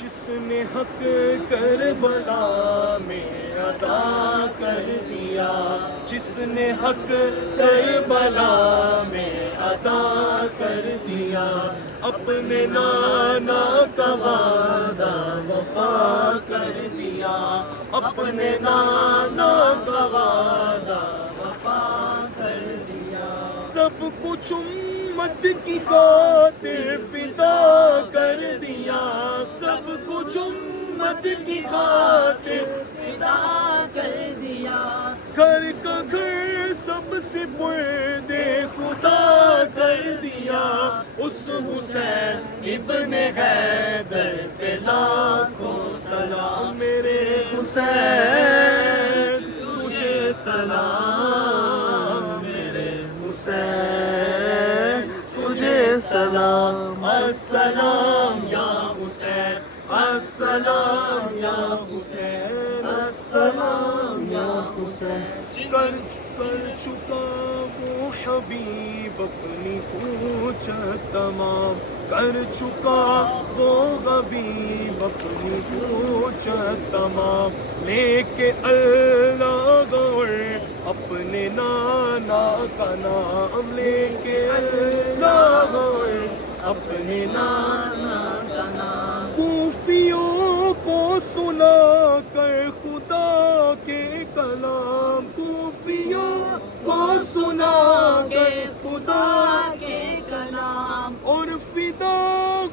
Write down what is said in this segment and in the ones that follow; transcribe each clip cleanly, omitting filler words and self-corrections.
جس نے حق کربلا میں ادا کر دیا، جس نے حق کربلا میں ادا کر دیا، اپنے نانا کا وعدہ وفا کر دیا، اپنے نانا کا وعدہ وفا کر دیا، سب کچھ امت کی خاطر فدا کر دیا، سب کچھ امت کی خاطر فدا کر دیا، گھر کا گھر سب سے پردے خدا کر دیا، اس حسین ابن حیدر پہ لاکھوں سلام، میرے حسین تجھے سلام، میرے حسین تجھے سلام، السلام یا حسین، السلام یا حسین، السلام یا حسین، کر چکا وہ حبیب اپنی پوچھت تمام، کر چکا وہ حبیب اپنی پوچھت تمام، لے کے اللہ گور اپنے نانا کا نام، لے کے اللہ گور اپنے نانا کا نام، کوفیوں کو سنا کر خدا کے کلام، کوفیوں کو سنا کر خدا کے کلام، اور فدا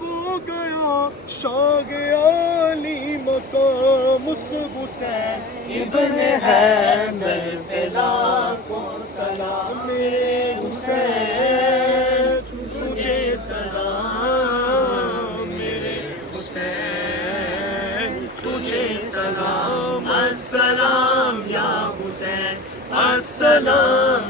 ہو گیا شاہ عالی مقام، اس حسین ابن حیدر پہ لاکھوں سلام، میرے حسین تجھے سلام، میرے حسین تجھے سلام، السلام یا حسین، السلام